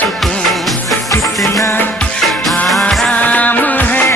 सुकून, कितना आराम है।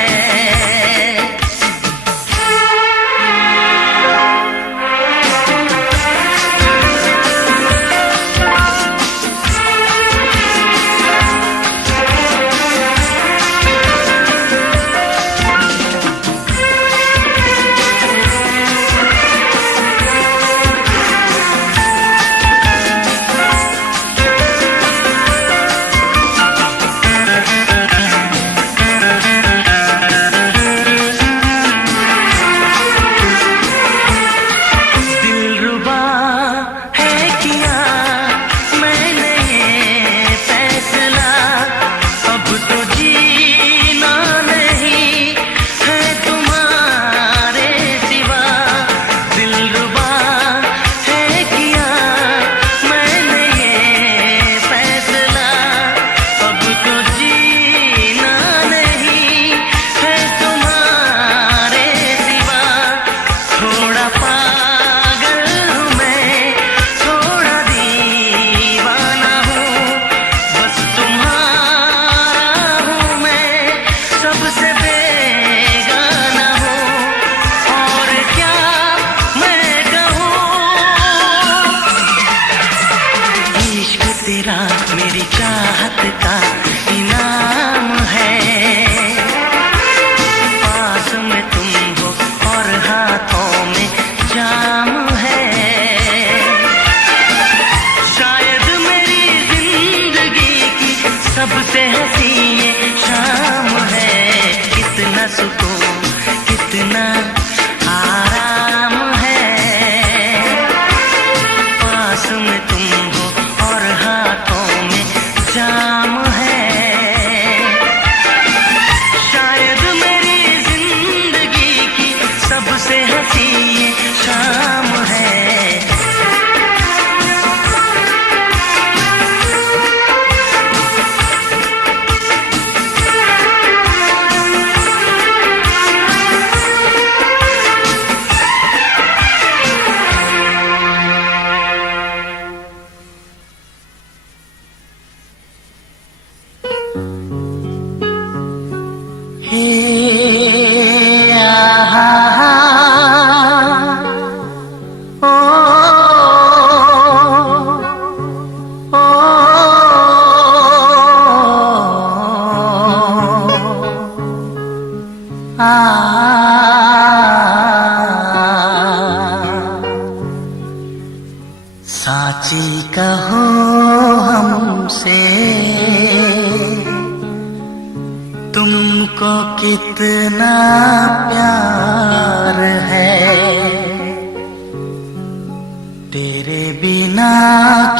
तेरा मेरी चाहत का इनाम है, पास में तुम हो और हाथों में जाम है। शायद मेरी जिंदगी की सबसे हंसी ये शाम है, कितना सुकून, कितना आराम है, पास में तुम हो और हाथों में जाम है। शायद मेरी जिंदगी की सबसे हंसी ये शाम है। साची कहो हमसे तुमको कितना प्यार है, तेरे बिना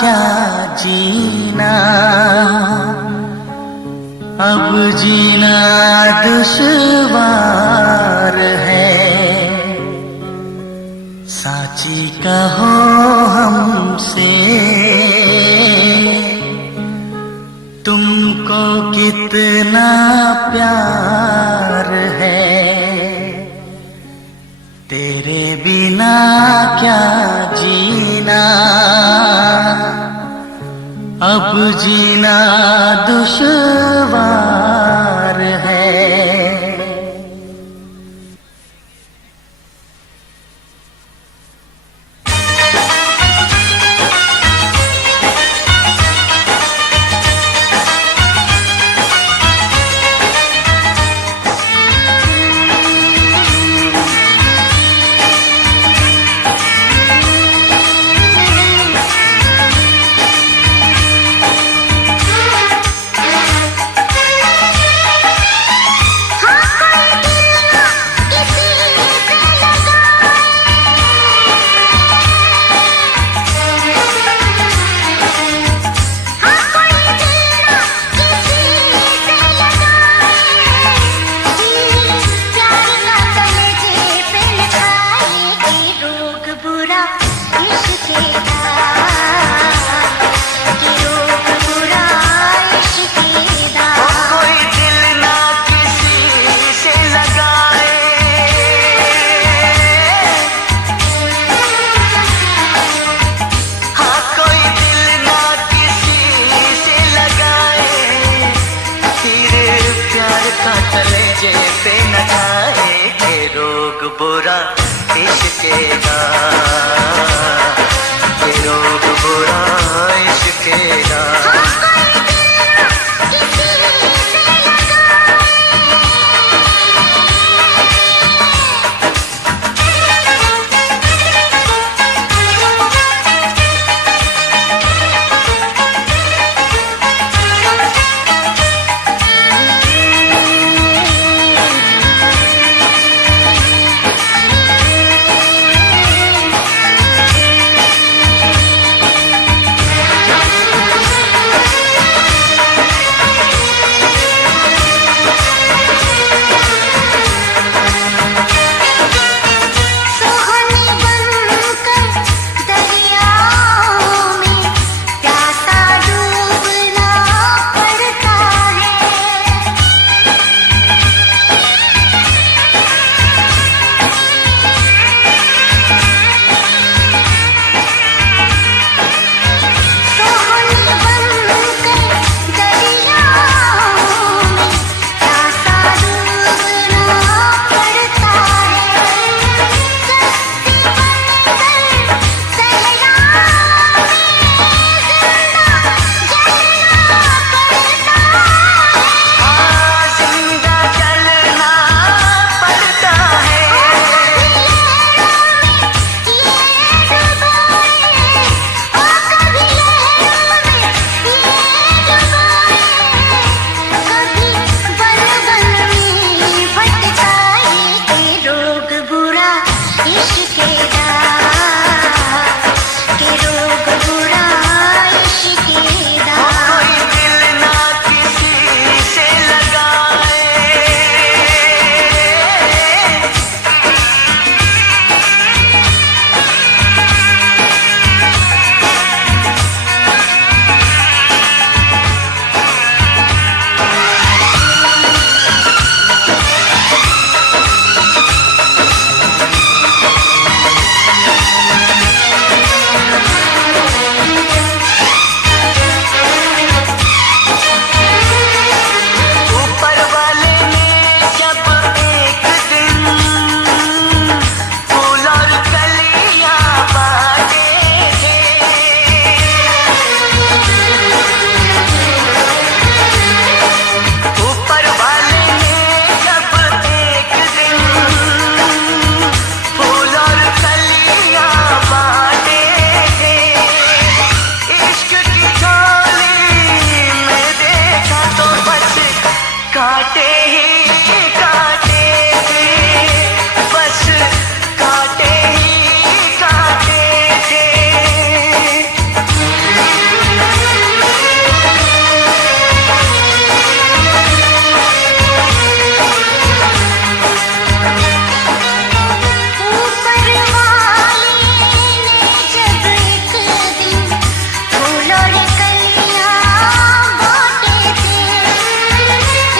क्या जीना, अब जीना दुश्वार है। साची कहो हमसे तुमको कितना प्यार है, तेरे बिना क्या जीना, अब जीना दुश्वार है। मुझे पे न जाए के रोग बुरा इश्क का, के रोग बुरा इश्क का।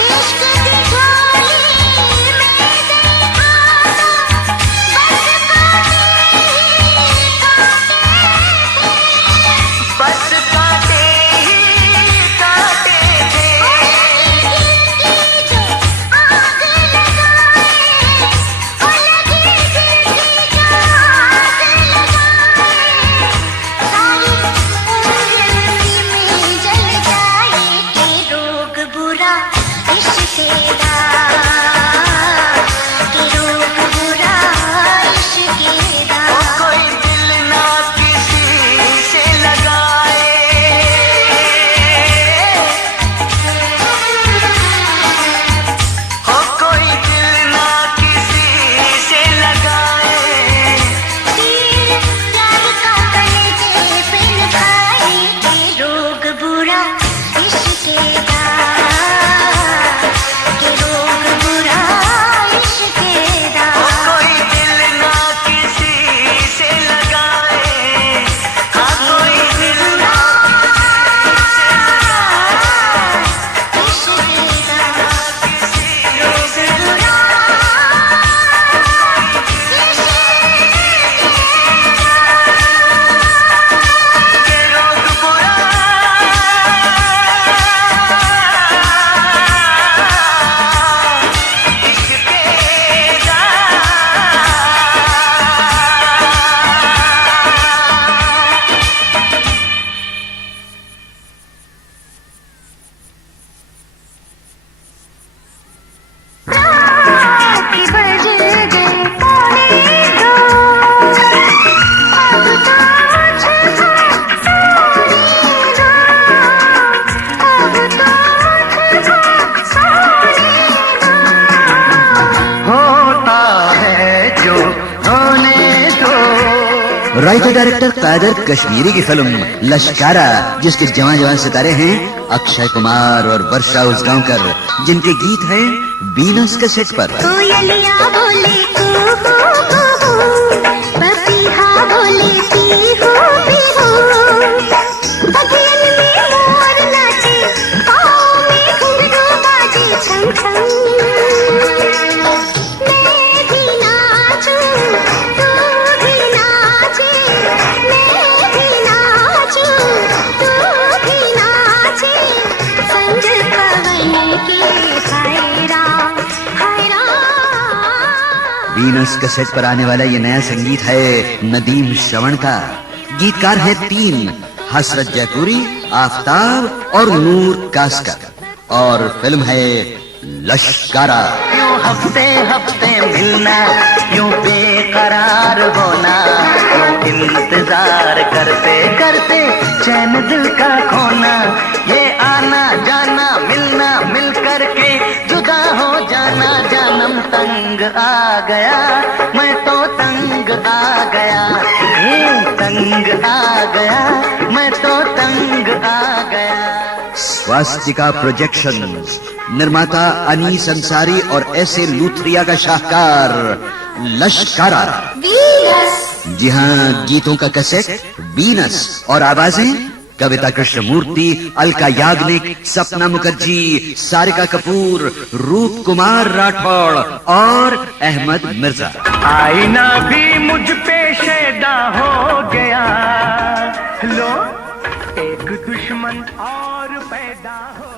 इश्क राइटर डायरेक्टर कादर कश्मीरी की फिल्म लश्कारा, जिसके जवान जवान सितारे हैं अक्षय कुमार और वर्षा उसगांवकर, जिनके गीत हैं वीनस कैसेट पर। कोयलिया बोले कूहू कूहू, पपीहा बोले पीहू पीहू, बगियन में मोर नाचे, पाँव में घुंघरू बाजे छम छम। मैं भी नाचूं, तू भी नाचे, मैं भी नाचूं, तू भी नाचे, संग पवन के हैरान हैरान। वीनस कैसेट पर आने वाला ये नया संगीत है नदीम श्रवण का। गीतकार है 3, हसरत जयपुरी, आफताब और नूर कास्कर, और फिल्म है लश्कारा। यूं हफ्ते हफ्ते मिलना, यूं बेकरार होना, यूं इंतजार करते करते चैन दिल का खोना, ये आना जाना मिलना, मिल करके जुदा हो जाना, जानम तंग आ गया, मैं तो तंग आ गया, तंग आ गया, मैं तो तंग आ गया। स्वास्तिका प्रोजेक्शन, निर्माता अनीस अंसारी और ऐसे लूथरिया का शाहकार लश्कारा। जी हाँ, गीतों का कैसेट वीनस और आवाजें कविता कृष्णमूर्ति, अलका याग्निक, सपना मुखर्जी, सारिका कपूर, रूप कुमार राठौड़ और अहमद मिर्जा। आईना भी मुझ पे शैदा हो गया, लो एक दुश्मन और पैदा हो।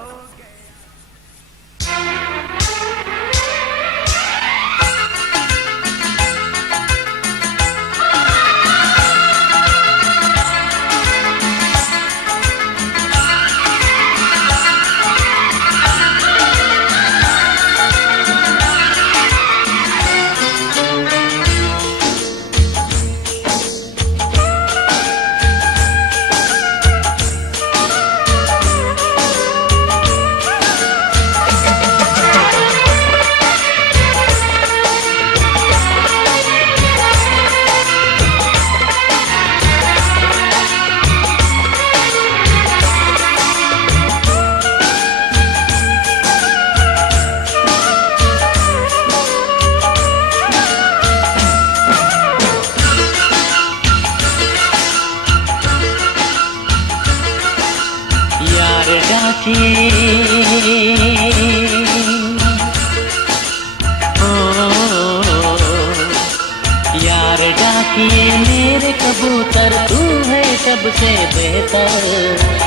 यार डाकिए मेरे कबूतर, तू है सबसे बेहतर,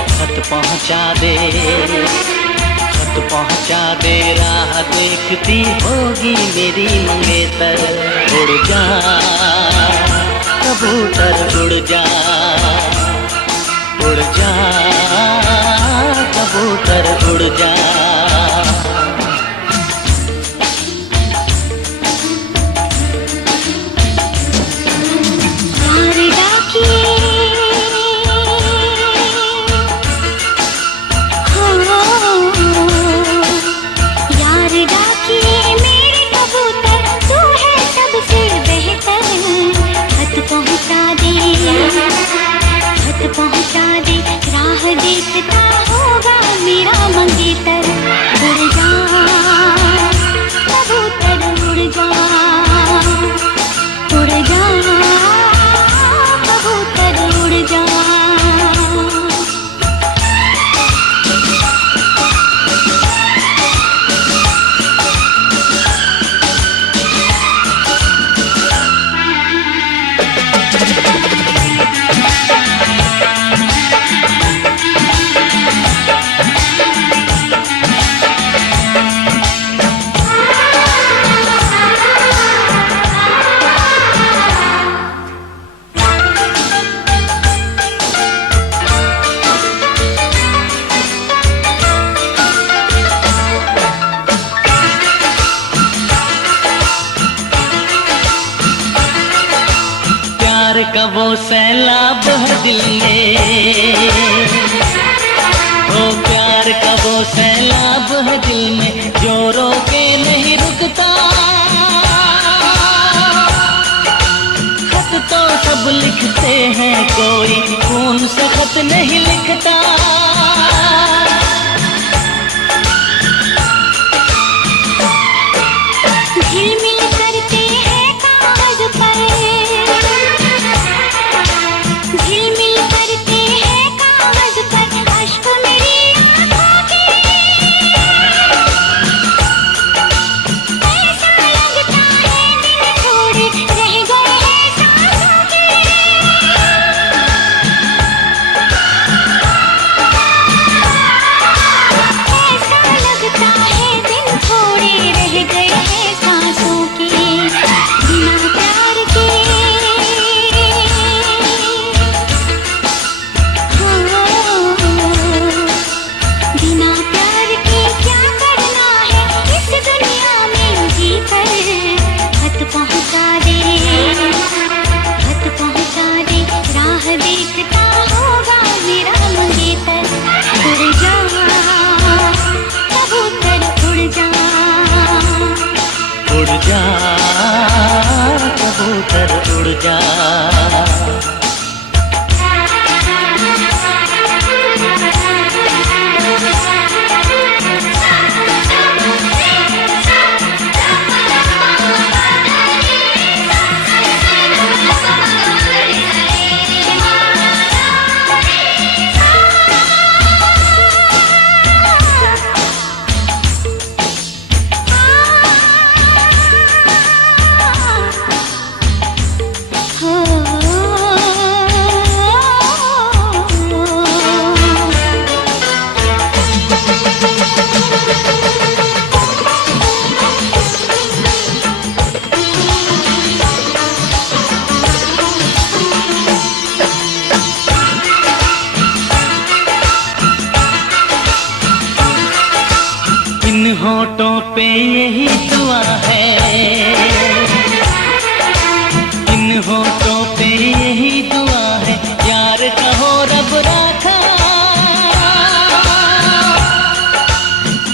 खत पहुंचा दे, खत पहुंचा दे, राह देखती होगी मेरी मंगेतर। उड़ जा कबूतर उड़ जा, उड़ जा कबूतर उड़ जा। पहुंचा दे, राह देखता होगा मेरा मंगेतर। उड़ जा कबूतर उड़ जा, उड़ जा कबूतर उड़ जा। का वो सैलाब है दिल में, ओ प्यार का वो सैलाब है दिल में, जो रोके नहीं रुकता। खत तो सब लिखते हैं कोई खून से खत नहीं लिखता। झिलमिल करते हैं कागज पर, झिलमिल करते हैं कागज पर अश्क मेरी आंखों के। ऐसा लगता है दिन थोड़े रह गए हैं सांसों के। ऐसा लगता है दिन थोड़े रह गए हैं सांसों के, बिना प्यार के। बिना प्यार के क्या करना है इस दुनिया में जीकर। खत पहुंचा दे, खत पहुंचा दे, राह देखता होगा मेरा मंगेतर। उड़ जा कबूतर उड़ जा, उड़ जा कबूतर उड़ जा। इन होठों पे यही दुआ है, इन होठों पे यही दुआ है, यार कहो रब राखा।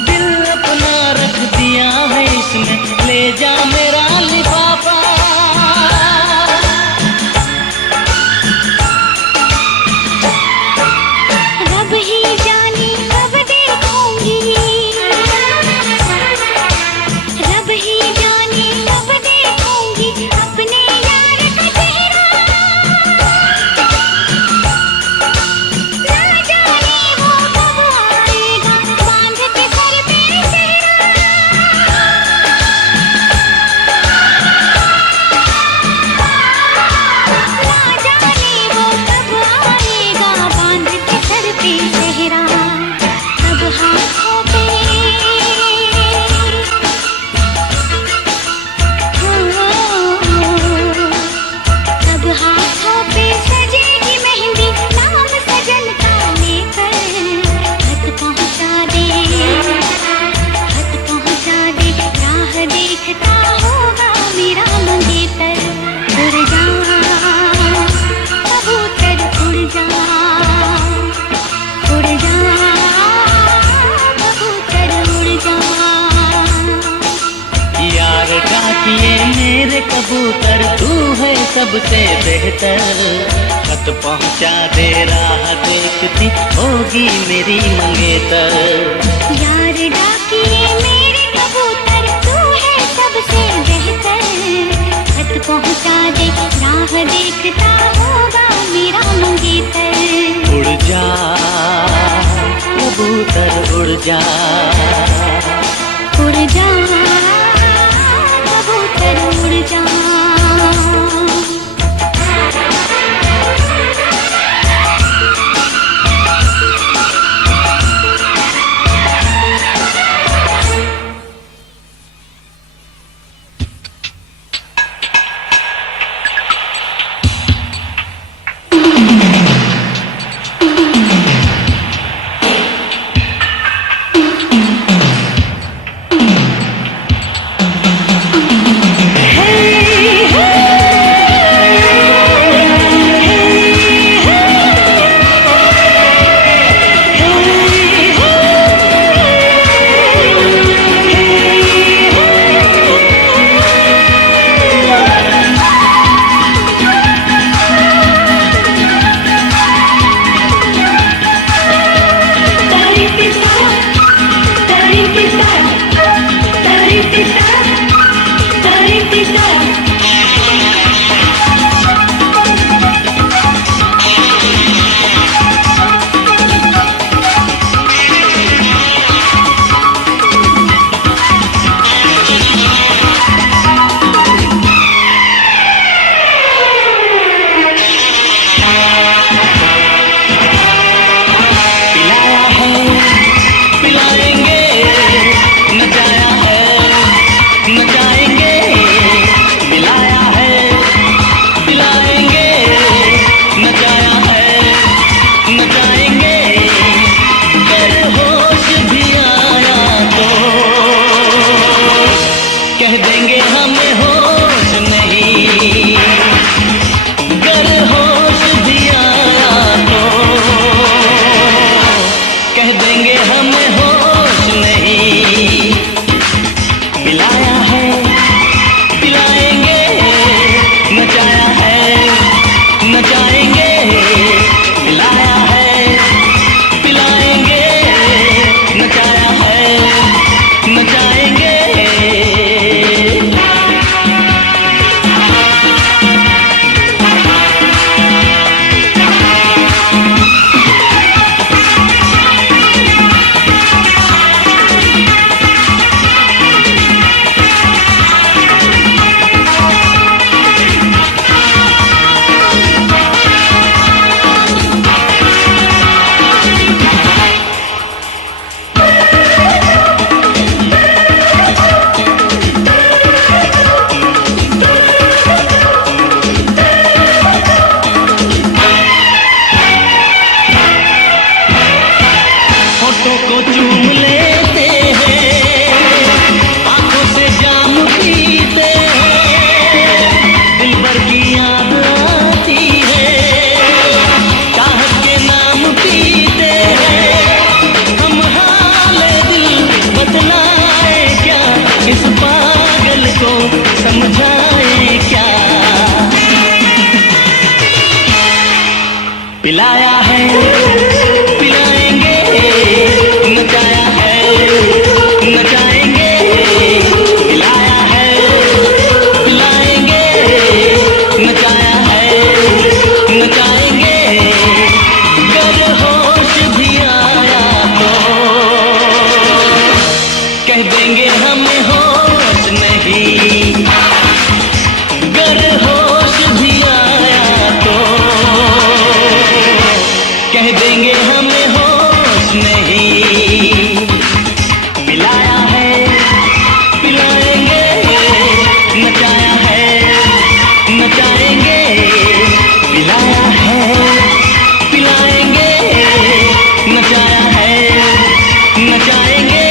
दिल अपना रख दिया है इसने, ले जा मेरा लिफाफा। रब ही जाने कब देखूंगी, रब ही जाने कब देखूंगी अपने यार का चेहरा। ना जाने वो कब आएगा बांध के सर पे सेहरा। ना जाने वो कब आएगा बांध के सर पे सेहरा। तब हाथों पे तब हाथों पे सजेगी मेहंदी, नाम सजन का लेकर। खत पहुंचा दे, खत पहुंचा दे, राह देखता होगा मेरा मंगेतर। उड़ जा कबूतर उड़ जा, उड़ जा कबूतर उड़ जा। यार डाकिए मेरे कबूतर, तू है सबसे बेहतर। खत पहुंचा दे, राह देखती होगी मेरी मंगेतर। यार डाकिए मेरे कबूतर, तू है सबसे बेहतर। खत पहुंचा दे, राह देखता होगा मेरा मंगेतर। उड़ जा कबूतर उड़ जा, उड़ जा कबूतर उड़ जा। पिलाएंगे, नचाया है, नचाएंगे, पिलाया है, पिलाएंगे, नचाया है, नचाएंगे। गर होश भी आया तो कह देंगे हमें होश नहीं। गर होश भी आया तो कह देंगे हमें होश नहीं। पिलाया है, पिलाएंगे, नचाया है, नचाएंगे, पिलाया है, पिलाएंगे, नचाया है, नचाएंगे।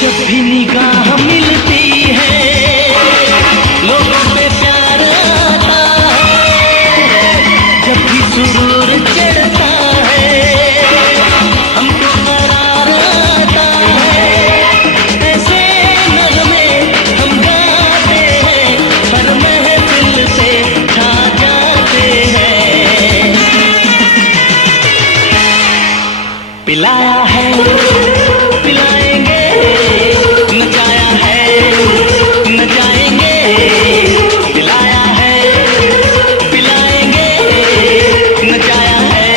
जब भी निगाह मिलती है लोगों पे प्यार आता है। जब भी सुरूर चढ़ता है हमको करार आता है। ऐसे नगमे हम गाते हैं पर महफिल से छा जाते हैं। पिलाया है, पिलाएंगे, नचाया है, नचाएंगे, पिलाया है, पिलाएंगे, नचाया है,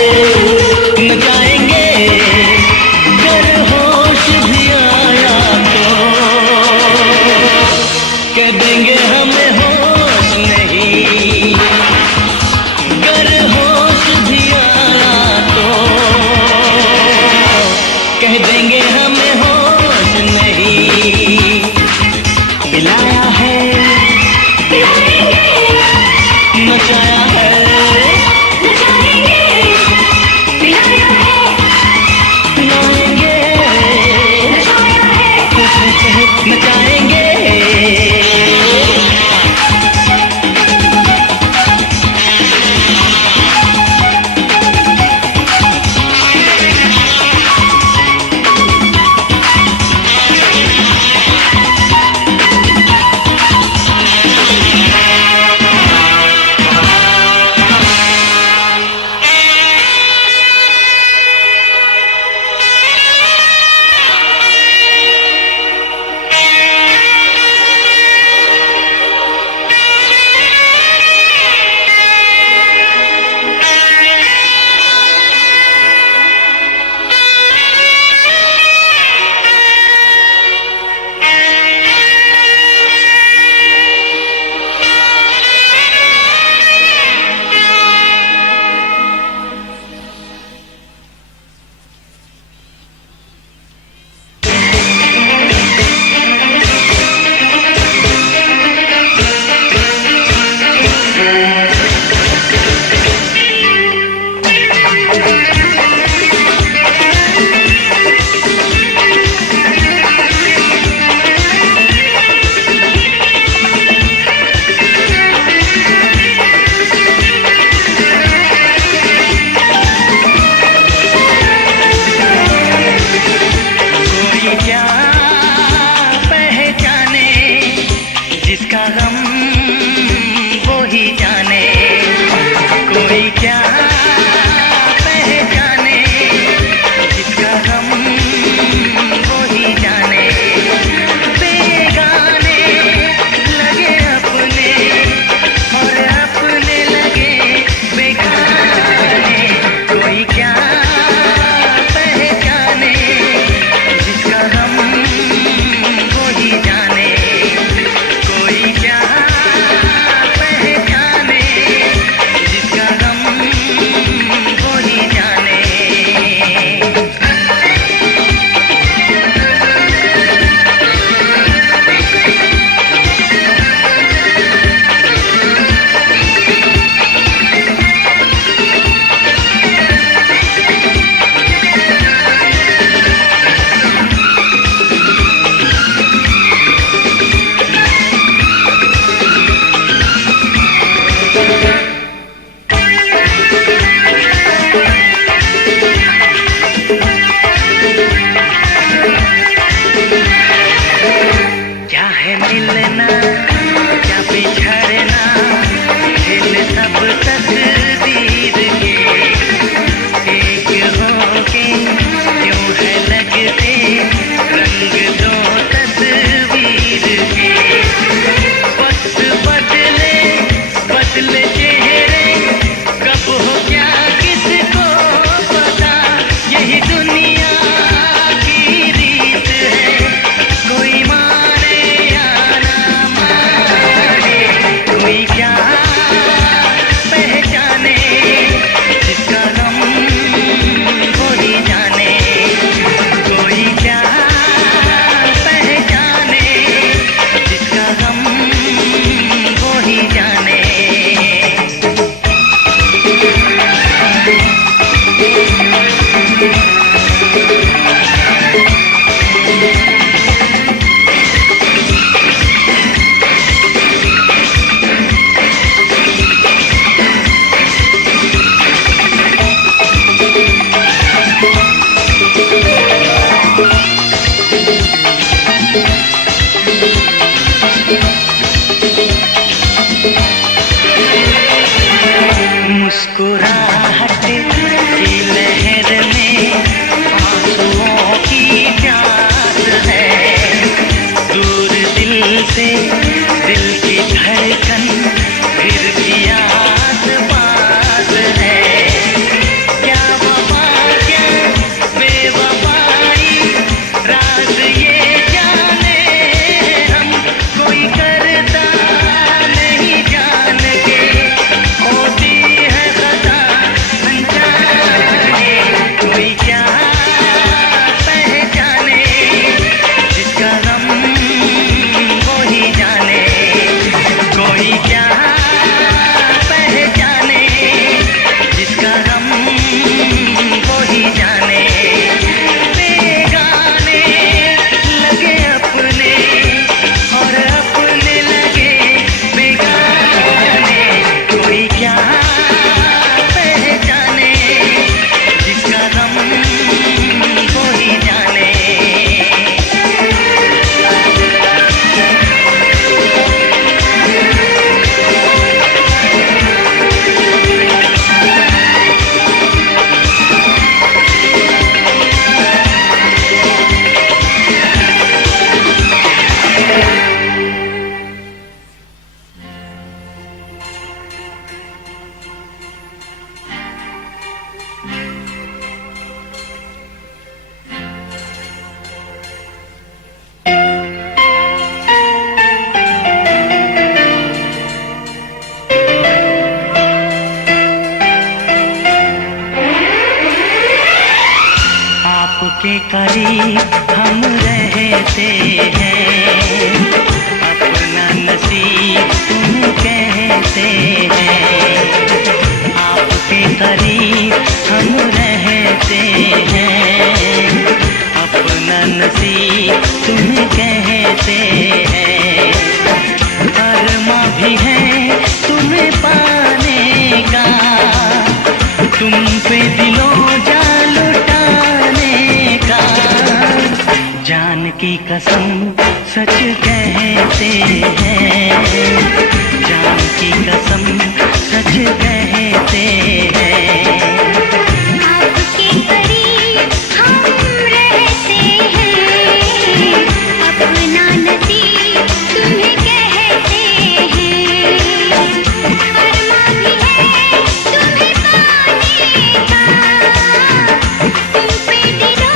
नचाएंगे। गर होश भी आया तो कह देंगे हमें होश नहीं। गर होश भी आया तो कह देंगे हमें होश नहीं। पिलाया है, नचाया है, पिलाएंगे, नचाएंगे। कोई क्या पहचाने जिसका गम वही जाने, कोई क्या पहचाने जिसका गम वही जाने। मुस्कुराहट की लहर में आंसुओं की प्यास है, दूर दिल से दिल की धड़कन फिर भी आस पास है। क्या वफा क्या बेवफाई राज ये जाने हम, कोई करता नहीं जान के होती है खता अनजाने, कोई क्या पहचाने जिसका गम वही जाने, कोई क्या पहचाने जिसका गम वही जाने। बेगाने लगे अपने और अपने लगे बेगाने, कोई क्या पहचाने जिसका गम वही जाने। आपके करीब हम रहते हैं, अपना नसीब तुम कहते हैं। आपके करीब हम रहते हैं, अपना नसीब तुम कहते हैं। अरमा भी है तुम्हें पाने का, तुम पे दिलो जान लुटाने का। जान की कसम सच कहते हैं, जान की कसम सच कहते हैं। आपके करीब हम रहते हैं, अपना नसीब तुम्हें कहते हैं। अरमा भी है तुम्हें पाने का, तुम पे दिलो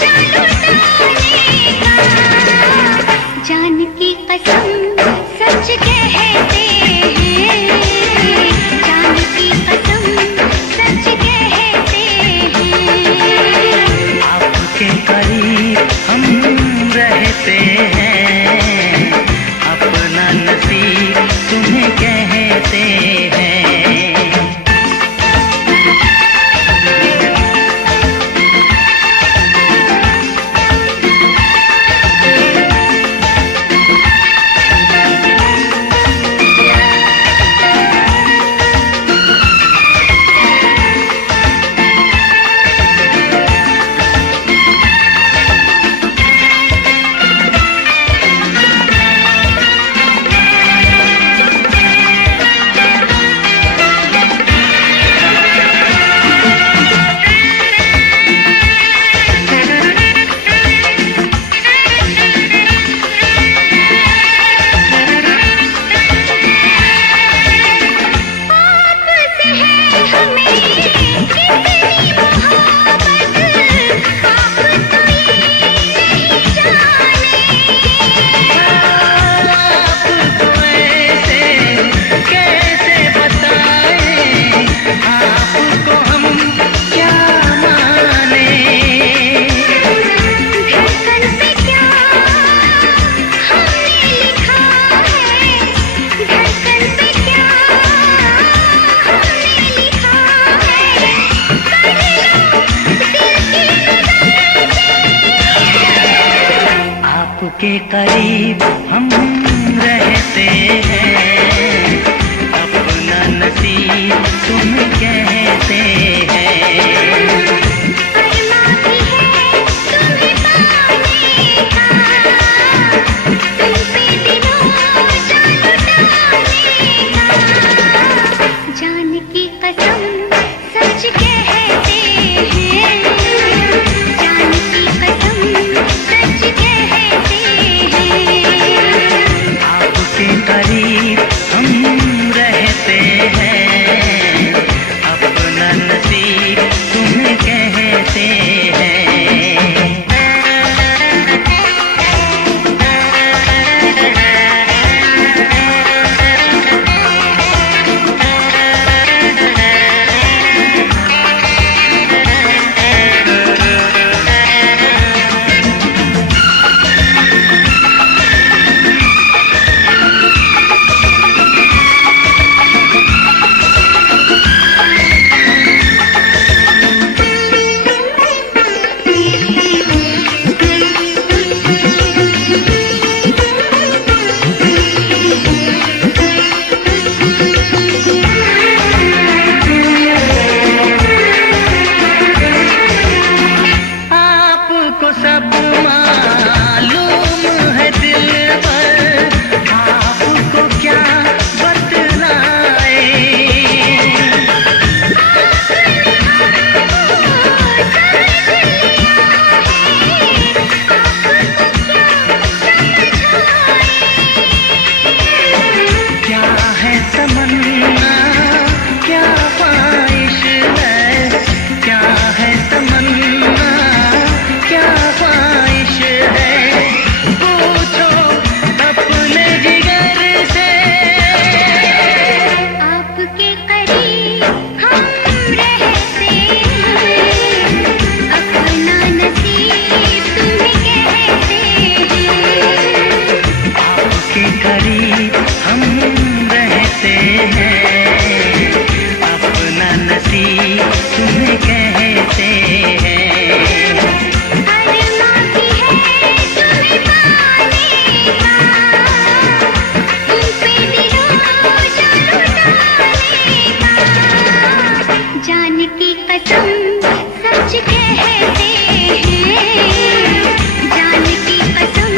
जान लुटाने का। जान की कसम सच कहते हैं, अपना नसीब तुम्हें कहते हैं। जान की कसम सच कहते हैं, जान की कसम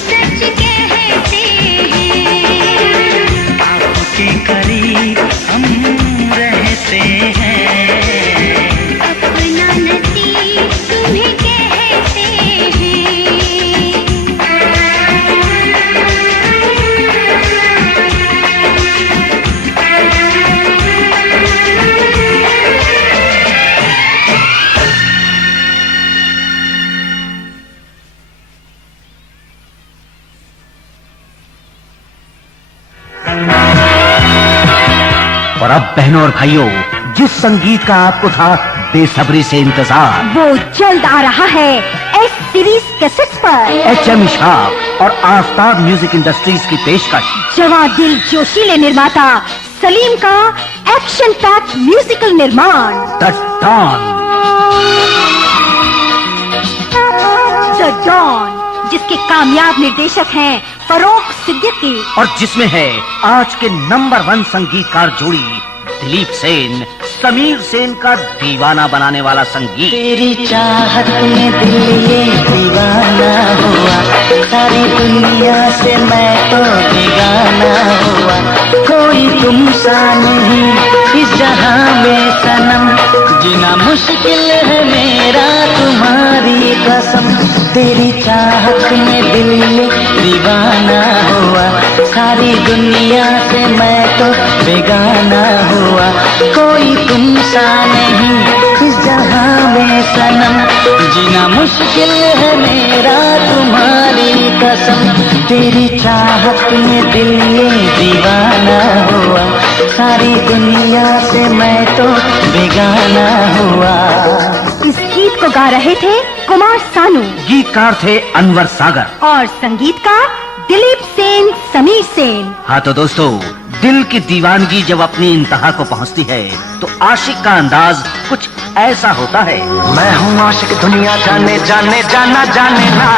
सच कहते हैं। आपके करीब हम रहते हैं, अपना नसीब तुम्हें कहते और अब बहनों और भाइयों, जिस संगीत का आपको था बेसब्री से इंतजार, वो जल्द आ रहा है एस सीरीज कैसेट्स पर। HM इशफाक और आफ्ताब म्यूजिक इंडस्ट्रीज की पेशकश। जवां दिल जोशीले निर्माता सलीम का एक्शन पैक्ड म्यूजिकल निर्माण द डॉन। द डॉन, जिसके कामयाब निर्देशक हैं फरोख सिद्दीकी, और जिसमें है आज के नंबर 1 संगीतकार जोड़ी दिलीप सेन, समीर सेन का दीवाना बनाने वाला संगीत। तेरी चाहत में दिल ये दीवाना हुआ, सारी दुनिया से मैं तो बेगाना हुआ। कोई तुम सा नहीं इस जहां में सनम, जीना मुश्किल है मेरा तुम्हारी कसम। तेरी चाहत में दिल ये दीवाना हुआ, सारी दुनिया से मैं तो बेगाना हुआ। कोई तुम सा नहीं इस जहां में सनम, जीना मुश्किल है मेरा तुम्हारी कसम। तेरी चाहत में दिल ये दीवाना हुआ, सारी दुनिया से मैं तो बेगाना हुआ। इस गीत को गा रहे थे कुमार सानू, गीतकार थे अनवर सागर, और संगीतकार दिलीप सेन, समीर सेन। हाँ तो दोस्तों, दिल की दीवानगी जब अपनी इंतहा को पहुंचती है तो आशिक का अंदाज कुछ ऐसा होता है। मैं हूँ आशिक दुनिया जाने जाने जाना जाने ना,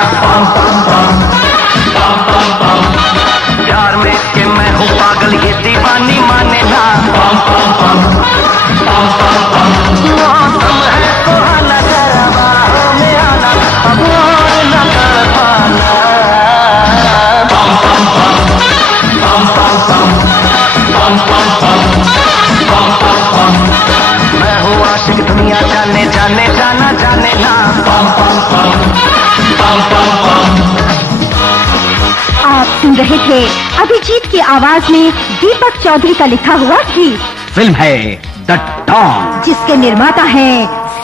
प्यार में के मैं हूँ पागल ये दीवानी माने ना। मौसम है सुहाना जरा बाहों में आना, अब और न कर पाना। मैं हूँ आशिक दुनिया जाने जाने जाना जाने ना। आप सुन रहे थे अभिजीत की आवाज में दीपक चौधरी का लिखा हुआ गीत। फिल्म है द डॉन, जिसके निर्माता हैं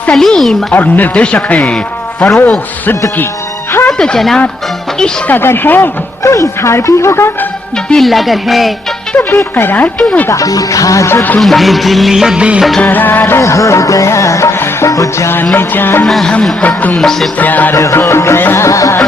सलीम और निर्देशक हैं फरोख सिद्दीकी। हाँ तो जनाब, इश्क अगर है तो इजहार भी होगा, दिल अगर है तो बेकरार भी होगा। देखा जो तुम्हें दिल ये बेकरार हो गया, वो जाने जाना हमको तुमसे प्यार हो गया।